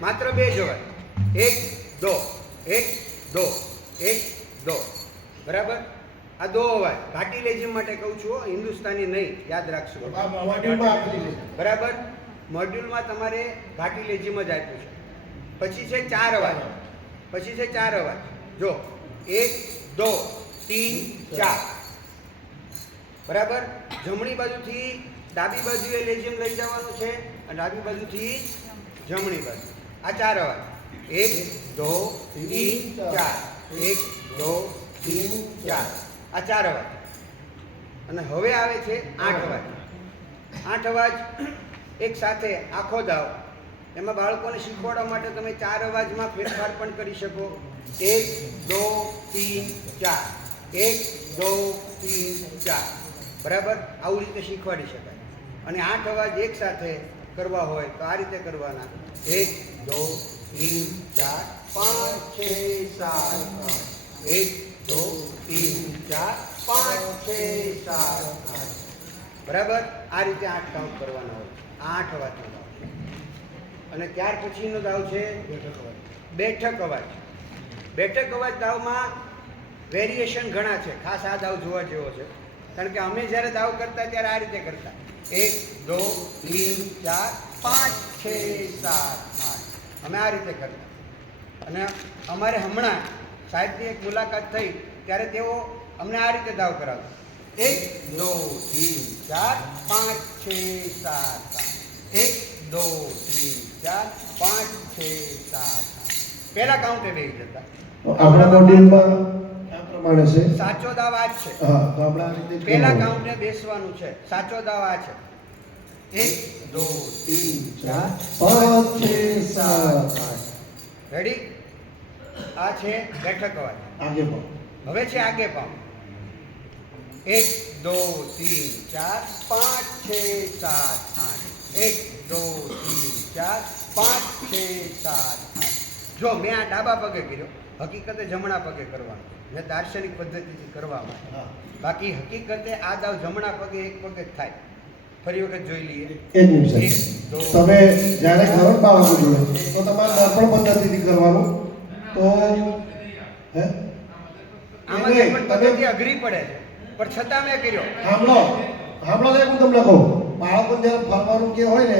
માત્ર બે જ અવાજ, 1 2 1 2 1 2, બરાબર. આ દો અવાજ ઘાટી લેઝિમ માટે કહું છું, હિન્દુસ્તાની નહીં, યાદ રાખશો. બરાબર. મોડ્યુલમાં તમારે ઘાટી લેઝિમ જ આપ્યું છે. પછી છે ચાર અવાજ, જો 1 2 3 4, બરાબર. જમણી બાજુથી ડાબી બાજુએ લેઝિમ લઈ જવાનું છે અને ડાબી બાજુથી જમણી બાજુ. આ ચાર અવાજ, 1 2 3 4 1 2 3 4, આ ચાર અવાજ. અને હવે આવે છે 8 અવાજ. 8 અવાજ એક સાથે આખો દાવ. એમાં બાળકોને શીખવાડવા માટે તમે ચાર અવાજમાં ફેરફાર પણ કરી શકો. 1 2 3 4 1 2 3 4, બરાબર. આવું રીતે શીખવાડી શકાય. અને 8 અવાજ એક સાથે કરવા હોય તો આ રીતે કરવાના, 1 2 3 4 5 6 7 8 1 2 3 4 5 6 7 8, બરાબર. આ રીતે 8 કાઉન્ટ કરવાના હોય. 8 અવાજનો દાવ. અને ત્યાર પછીનો દાવ છે બેઠક અવાજ. બેઠક અવાજ દાવમાં વેરિએશન ઘણા છે. ખાસ આ દાવ જોવા જેવો છે, કારણ કે અમે જ્યારે દાવ કરતા ત્યારે આ રીતે કરતા, 1 2 3 4 5 6 7 8, અમે આ રીતે કરતા. અને અમારે હમણાં સાહેબની એક મુલાકાત થઈ ત્યારે તેઓ અમને આ રીતે દાવ કરાવતા, 1 2 3 4 5 6 7 8 1 2 3 4 5 6 7 8, પહેલા કાઉન્ટે બેસી જતા. આપણા મોડ્યુલમાં આ પ્રમાણે છે. સાચો દાવ આ જ છે. હા, તો આપણે આ રીતે પહેલા કાઉન્ટે બેસવાનું છે. સાચો દાવ આ છે, 1 2 3 4 5 6 7 8. રેડી? આ છે બેઠક અવાજ. આગે પણ હવે છે આગે પાઉં. 1 2 3 4 5 6 7 8 1 2 3 4 5 6 7 8. જો મેં આ ડાબા પગે કર્યો, હકીકતે જમણા પગે કરવાનું, મેં દાર્શનિક પદ્ધતિથી કરવામાં. બાકી હકીકતે આ દાવ જમણા પગે એક પગે જ થાય. ફરી વખત જોઈ લઈએ. એક મિનિટ. તમે જ્યારે કરો બાળકો જોડે તો તમારે દર્પણ પદ્ધતિથી કરવાનું. તો હે આમાં દર્પણ પદ્ધતિ અઘરી પડે છે, પણ છતાં મેં કર્યો. સાંભળો સાંભળો, હું તમને કહું, બાળકો જ્યારે ફરવાનું જે હોય ને